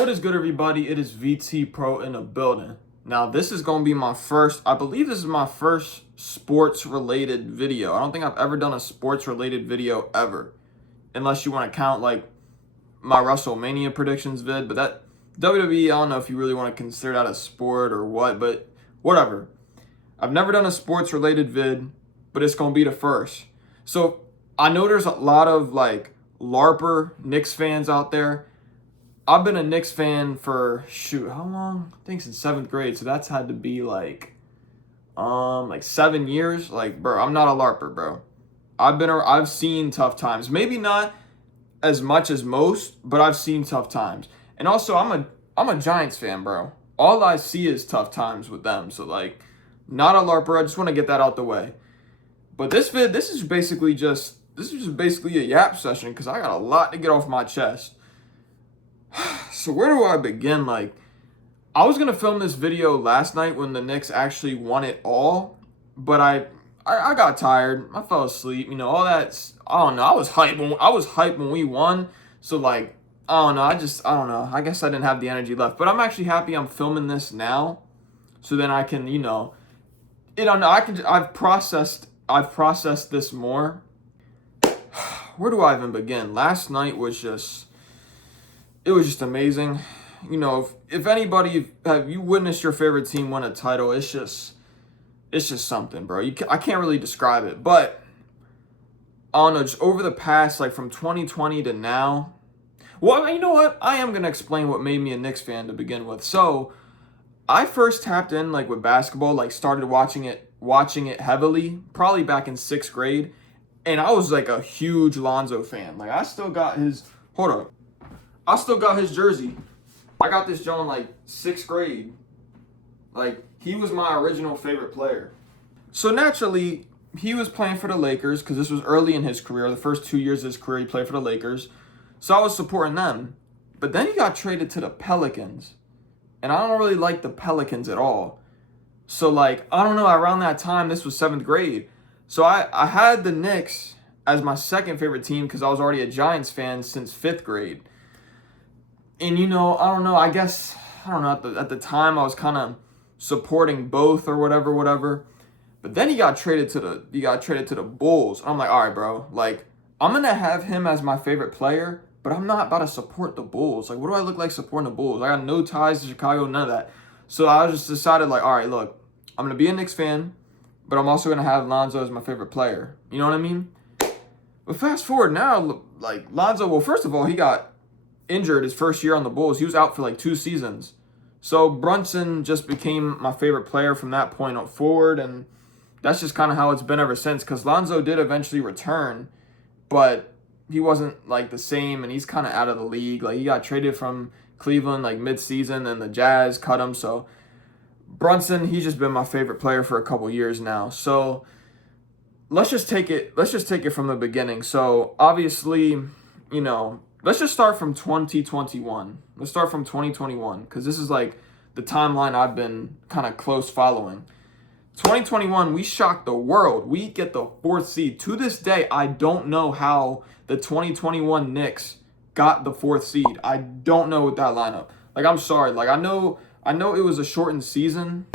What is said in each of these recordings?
What is good, everybody? It is VT Pro in the building. Now, this is going to be my first, I believe this is my first sports-related video. I don't think I've ever done a sports-related video ever, unless you want to count, like, my WrestleMania predictions vid, but that, WWE, I don't know if you really want to consider that a sport or what, but whatever. I've never done a sports-related vid, but it's going to be the first. So, I know there's a lot of, like, LARPer Knicks fans out there. I've been a Knicks fan for, how long? I think since 7th grade, so that's had to be, like 7 years. Like, bro, I'm not a LARPer, bro. I've seen tough times. Maybe not as much as most, but I've seen tough times. And also, I'm a Giants fan, bro. All I see is tough times with them. So, like, not a LARPer. I just want to get that out the way. But this is basically just a yap session because I got a lot to get off my chest. So where do I begin? Like, I was gonna film this video last night when the Knicks actually won it all, but I got tired. I fell asleep. You know, all that. I don't know. I was hyped when we won. So like, I don't know. I don't know. I guess I didn't have the energy left. But I'm actually happy I'm filming this now, so then I can, I've processed this more. Where do I even begin? Last night was just. It was just amazing. You know, if anybody, have you witnessed your favorite team win a title, it's just something, bro. I can't really describe it. But, I don't know, just over the past, like from 2020 to now, well, you know what? I am going to explain what made me a Knicks fan to begin with. So, I first tapped in, like, with basketball, like, started watching it heavily, probably back in 6th grade. And I was, like, a huge Lonzo fan. Like, I still got his jersey. I got this Joe in like 6th grade. Like, he was my original favorite player. So naturally, he was playing for the Lakers because this was early in his career. The first 2 years of his career, he played for the Lakers. So I was supporting them. But then he got traded to the Pelicans. And I don't really like the Pelicans at all. So like, I don't know, around that time, this was 7th grade. So I had the Knicks as my second favorite team because I was already a Giants fan since 5th grade. And, I don't know, at the time I was kind of supporting both or whatever. But then he got traded to the Bulls. I'm like, all right, bro, like, I'm going to have him as my favorite player, but I'm not about to support the Bulls. Like, what do I look like supporting the Bulls? I got no ties to Chicago, none of that. So I just decided, like, all right, look, I'm going to be a Knicks fan, but I'm also going to have Lonzo as my favorite player. You know what I mean? But fast forward now, like, Lonzo, well, first of all, he got injured his first year on the Bulls. He was out for like 2 seasons. So Brunson just became my favorite player from that point on forward, and that's just kind of how it's been ever since, because Lonzo did eventually return, but he wasn't like the same, and he's kind of out of the league. Like, he got traded from Cleveland like mid-season, and the Jazz cut him. So Brunson, he's just been my favorite player for a couple years now. So let's just take it from the beginning. So obviously, let's just start from 2021. Let's start from 2021 because this is like the timeline I've been kind of close following. 2021, we shocked the world. We get the 4th seed. To this day, I don't know how the 2021 Knicks got the 4th seed. I don't know with that lineup. Like, I'm sorry. Like, I know it was a shortened season.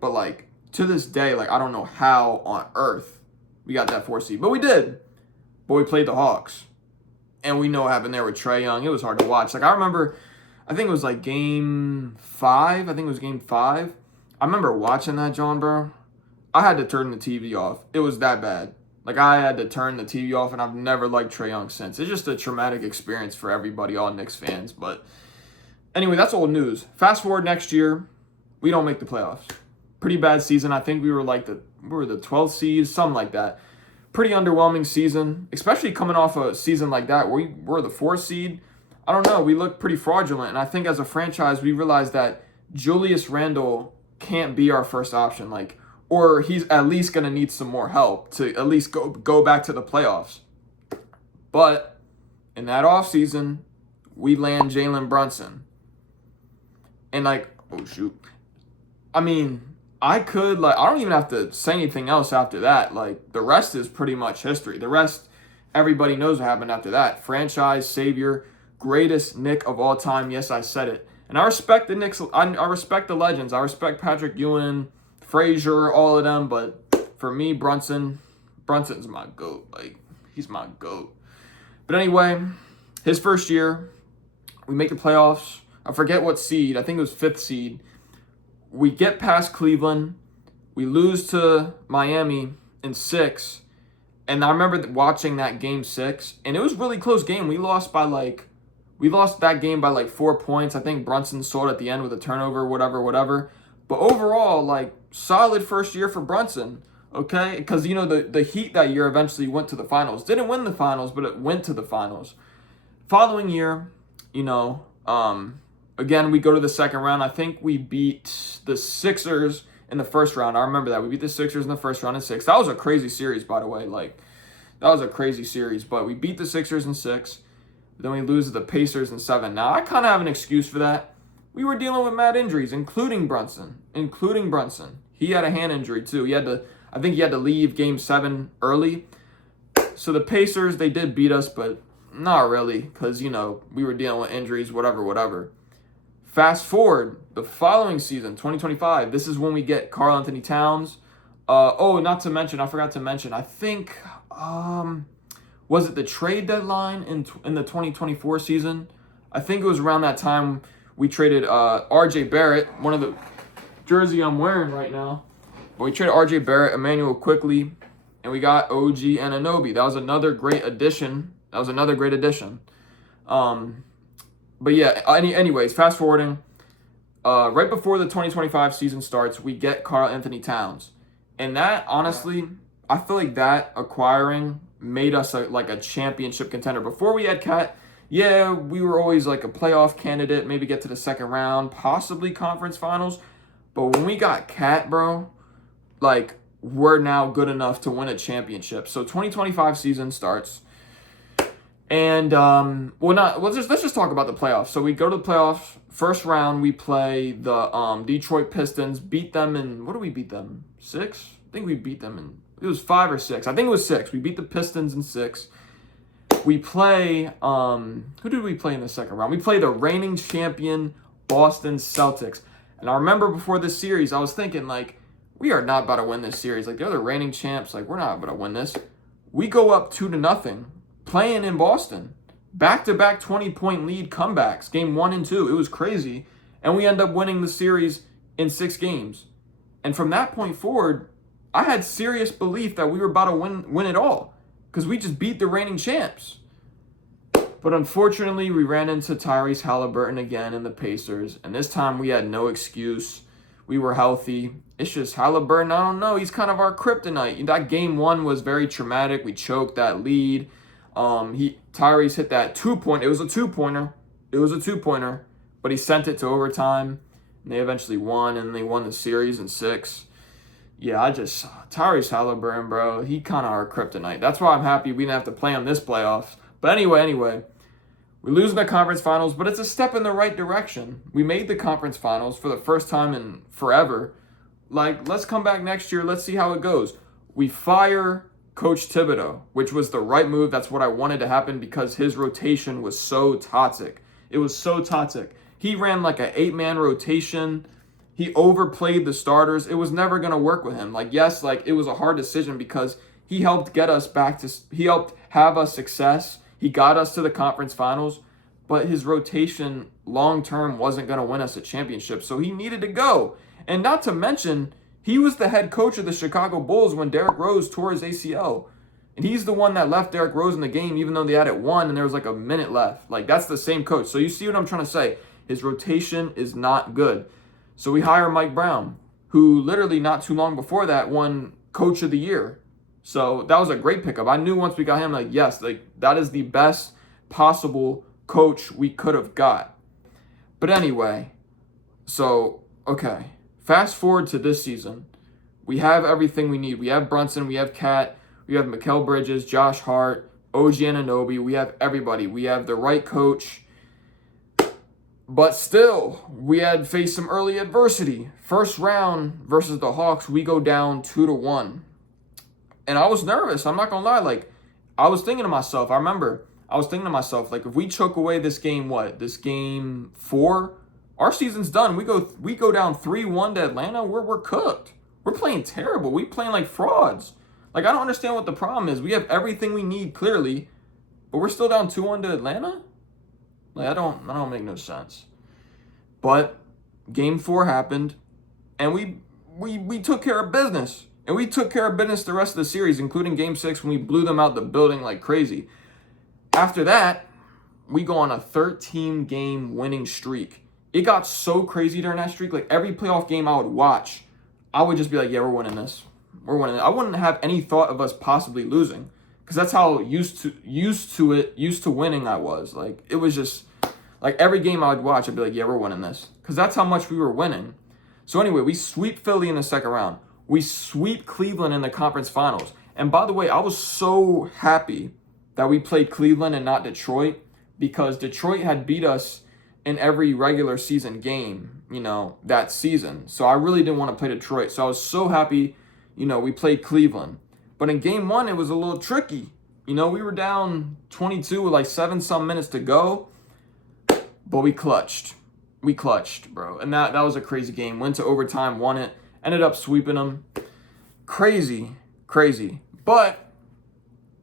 But like, to this day, like, I don't know how on earth we got that 4th seed. But we did. But we played the Hawks. And we know what happened there with Trae Young. It was hard to watch. Like, I remember, I think it was like game 5. I remember watching that, John, bro. I had to turn the TV off. It was that bad. Like, I had to turn the TV off, and I've never liked Trae Young since. It's just a traumatic experience for everybody, all Knicks fans. But anyway, that's old news. Fast forward next year, we don't make the playoffs. Pretty bad season. I think we were the 12th seed, something like that. Pretty underwhelming season, especially coming off a season like that where we were the 4th seed. I don't know. We looked pretty fraudulent. And I think as a franchise, we realized that Julius Randle can't be our first option. Like, or he's at least going to need some more help to at least go back to the playoffs. But in that offseason, we land Jalen Brunson. And like, oh, shoot. I mean, I don't even have to say anything else after that. Like, the rest is pretty much history. The rest, everybody knows what happened after that. Franchise savior, greatest Knick of all time. Yes, I said it. And I respect the Knicks. I respect the legends. I respect Patrick Ewing, Frazier, all of them. But for me, Brunson's my GOAT. Like, he's my GOAT. But anyway, his first year, we make the playoffs. I forget what seed. I think it was 5th seed. We get past Cleveland. We lose to Miami in 6. And I remember watching that game 6. And it was a really close game. We lost that game by like 4 points. I think Brunson sold at the end with a turnover, whatever. But overall, like, solid first year for Brunson. Okay? Because, you know, the Heat that year eventually went to the finals. Didn't win the finals, but it went to the finals. Following year, you know, again, we go to the second round. I think we beat the Sixers in the first round. I remember that. We beat the Sixers in the first round in 6. That was a crazy series, by the way. Like, that was a crazy series. But we beat the Sixers in 6. Then we lose to the Pacers in 7. Now, I kind of have an excuse for that. We were dealing with mad injuries, including Brunson. He had a hand injury, too. I think he had to leave Game 7 early. So the Pacers, they did beat us, but not really, because, you know, we were dealing with injuries, whatever. Fast forward, the following season, 2025, this is when we get Karl Anthony Towns. I forgot to mention, I think, was it the trade deadline in the 2024 season? I think it was around that time we traded R.J. Barrett, one of the jersey I'm wearing right now. But we traded R.J. Barrett, Emmanuel Quickley, and we got OG Anunoby. That was another great addition. But yeah, anyways, fast forwarding. Right before the 2025 season starts, we get Karl Anthony Towns. And that, honestly, I feel like that acquiring made us a championship contender. Before we had Cat, yeah, we were always like a playoff candidate, maybe get to the second round, possibly conference finals. But when we got Cat, bro, like, we're now good enough to win a championship. So 2025 season starts. And let's just talk about the playoffs. So we go to the playoffs. First round, we play the Detroit Pistons. Beat them in, what did we beat them? 6? I think we beat them in, it was 5 or 6. I think it was 6. We beat the Pistons in 6. We play, who did we play in the second round? We play the reigning champion Boston Celtics. And I remember before this series, I was thinking, like, we are not about to win this series. Like, they're the reigning champs. Like, we're not about to win this. We go up 2-0. Playing in Boston. Back-to-back 20-point lead comebacks. Game 1 and 2. It was crazy. And we end up winning the series in 6 games. And from that point forward, I had serious belief that we were about to win it all. Because we just beat the reigning champs. But unfortunately, we ran into Tyrese Halliburton again in the Pacers. And this time we had no excuse. We were healthy. It's just Halliburton, I don't know. He's kind of our kryptonite. That Game 1 was very traumatic. We choked that lead. Tyrese hit that 2-point. It was a two-pointer, but he sent it to overtime, and they eventually won, and they won the series in 6. Yeah, Tyrese Halliburton, bro, he kind of our kryptonite. That's why I'm happy we didn't have to play him this playoffs. But anyway, we lose in the conference finals, but it's a step in the right direction. We made the conference finals for the first time in forever. Like, let's come back next year. Let's see how it goes. We fire Coach Thibodeau, which was the right move. That's what I wanted to happen because his rotation was so toxic. It was so toxic. He ran like an 8-man rotation. He overplayed the starters. It was never going to work with him. Like, yes, like, it was a hard decision because he helped get us he helped have us success. He got us to the conference finals, but his rotation long-term wasn't going to win us a championship. So he needed to go. And not to mention, he was the head coach of the Chicago Bulls when Derrick Rose tore his ACL. And he's the one that left Derrick Rose in the game even though they had it won and there was like a minute left. Like, that's the same coach. So you see what I'm trying to say. His rotation is not good. So we hire Mike Brown, who literally not too long before that won Coach of the Year. So that was a great pickup. I knew once we got him, like, yes, like, that is the best possible coach we could have got. But anyway, so, okay. Fast forward to this season. We have everything we need. We have Brunson. We have Cat. We have Mikal Bridges, Josh Hart, OG Anunoby. We have everybody. We have the right coach. But still, we had faced some early adversity. First round versus the Hawks, we go down 2-1. And I was nervous. I'm not going to lie. Like, I was thinking to myself, I remember I was thinking to myself, like, if we choke away this game, this game 4, our season's done. We go down 3-1 to Atlanta. We're cooked. We're playing terrible. We playing like frauds. Like, I don't understand what the problem is. We have everything we need clearly, but we're still down 2-1 to Atlanta. Like, I don't make no sense. But game 4 happened, and we took care of business. And we took care of business the rest of the series, including game 6 when we blew them out the building like crazy. After that, we go on a 13-game winning streak. It got so crazy during that streak. Like, every playoff game I would watch, I would just be like, yeah, we're winning this. We're winning it. I wouldn't have any thought of us possibly losing, because that's how used to winning I was. Like, it was just, like, every game I would watch, I'd be like, yeah, we're winning this. Because that's how much we were winning. So anyway, we sweep Philly in the second round. We sweep Cleveland in the conference finals. And by the way, I was so happy that we played Cleveland and not Detroit, because Detroit had beat us in every regular season game, that season. So I really didn't want to play Detroit. So I was so happy, we played Cleveland. But in game 1, it was a little tricky. We were down 22 with like 7-some minutes to go, but we clutched. We clutched, bro. And that was a crazy game. Went to overtime, won it. Ended up sweeping them. Crazy. But,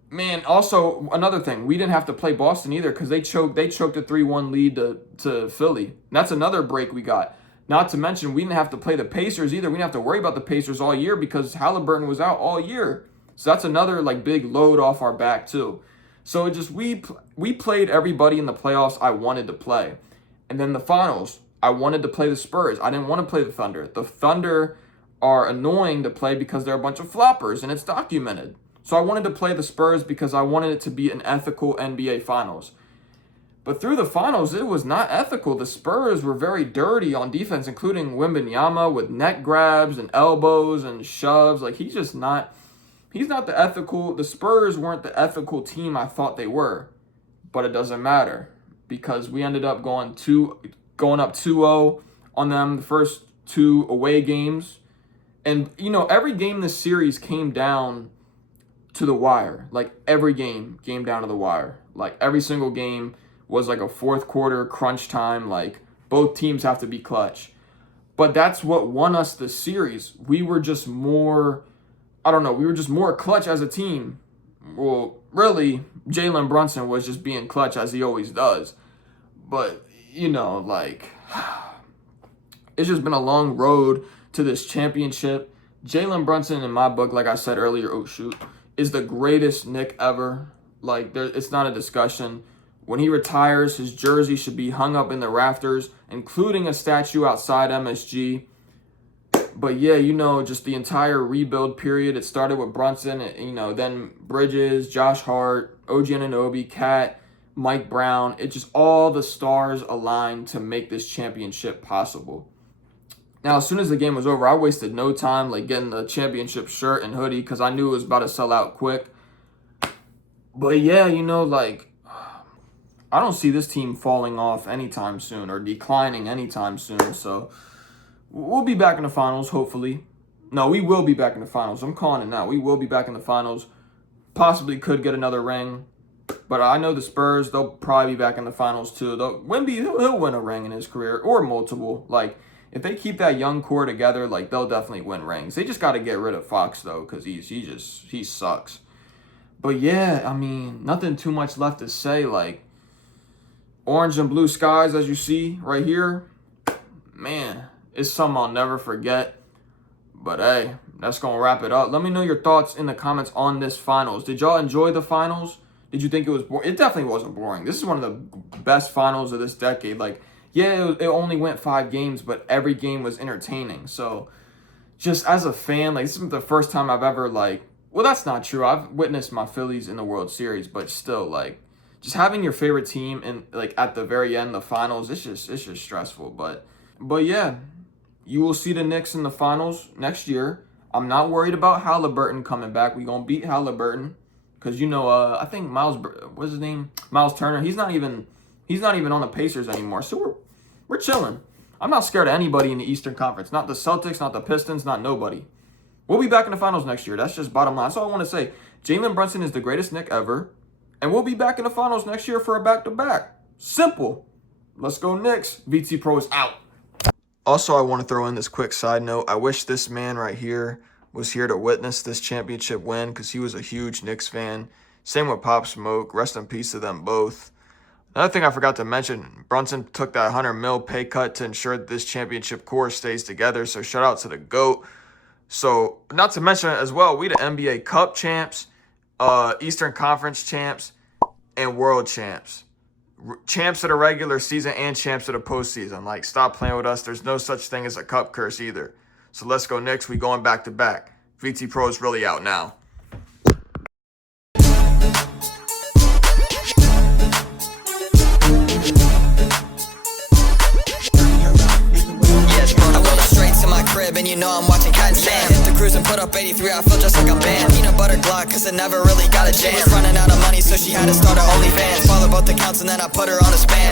man, also another thing, we didn't have to play Boston either, because they choked a 3-1 lead to Philly. And that's another break we got. Not to mention, we didn't have to play the Pacers either. We didn't have to worry about the Pacers all year because Halliburton was out all year. So that's another like big load off our back too. So it just we played everybody in the playoffs I wanted to play. And then the finals, I wanted to play the Spurs. I didn't want to play the Thunder. The Thunder are annoying to play because they're a bunch of floppers, and it's documented. So I wanted to play the Spurs because I wanted it to be an ethical NBA Finals. But through the finals, it was not ethical. The Spurs were very dirty on defense, including Wembanyama with neck grabs and elbows and shoves. Like, he's not the ethical. The Spurs weren't the ethical team I thought they were. But it doesn't matter, because we ended up going up 2-0 on them the first 2 away games. And, every game this series came down to the wire. Like, every game came down to the wire. Like, every single game was like a fourth quarter crunch time. Like, both teams have to be clutch. But that's what won us the series. We were just more, we were just more clutch as a team. Well, really, Jalen Brunson was just being clutch as he always does. But, it's just been a long road to this championship. Jalen Brunson, in my book, like I said earlier, is the greatest Knick ever. Like, it's not a discussion. When he retires, his jersey should be hung up in the rafters, including a statue outside MSG. But yeah, just the entire rebuild period. It started with Brunson, then Bridges, Josh Hart, OG Anunoby, Cat, Mike Brown. It just all the stars aligned to make this championship possible. Now, as soon as the game was over, I wasted no time like getting the championship shirt and hoodie, because I knew it was about to sell out quick. But yeah, I don't see this team falling off anytime soon or declining anytime soon. So we'll be back in the finals, hopefully. No, we will be back in the finals. I'm calling it now. We will be back in the finals. Possibly could get another ring. But I know the Spurs, they'll probably be back in the finals too. Wemby, he'll win a ring in his career, or multiple. Like, if they keep that young core together, like, they'll definitely win rings. They just got to get rid of Fox, though, because he sucks. But yeah, nothing too much left to say. Like, orange and blue skies, as you see right here, man, it's something I'll never forget. But hey, that's going to wrap it up. Let me know your thoughts in the comments on this finals. Did y'all enjoy the finals? Did you think it was boring? It definitely wasn't boring. This is one of the best finals of this decade. Like, yeah, it only went 5 games, but every game was entertaining. So, just as a fan, like, this is the first time I've ever, well, that's not true. I've witnessed my Phillies in the World Series, but still, just having your favorite team in, at the very end, the finals, it's just stressful. But yeah, you will see the Knicks in the finals next year. I'm not worried about Halliburton coming back. We're going to beat Halliburton. Because, I think what's his name? Miles Turner, he's not even on the Pacers anymore. So we're chilling. I'm not scared of anybody in the Eastern Conference. Not the Celtics, not the Pistons, not nobody. We'll be back in the finals next year. That's just bottom line. That's all I want to say. Jalen Brunson is the greatest Knick ever. And we'll be back in the finals next year for a back-to-back. Simple. Let's go Knicks. VT Pro is out. Also, I want to throw in this quick side note. I wish this man right here was here to witness this championship win because he was a huge Knicks fan. Same with Pop Smoke. Rest in peace to them both. Another thing I forgot to mention, Brunson took that $100 million pay cut to ensure that this championship core stays together. So shout out to the GOAT. So not to mention as well, we the NBA Cup champs, Eastern Conference champs, and World champs. Champs of the regular season and champs of the postseason. Like, stop playing with us. There's no such thing as a cup curse either. So let's go Knicks. We going back to back. VT Pro is really out now. And you know I'm watching Cat and Sam. Hit the cruise and put up 83, I feel just like I'm banned. Peanut butter Glock, cause it never really got a jam. Was running out of money, so she had to start her OnlyFans. Follow both accounts and then I put her on a spam.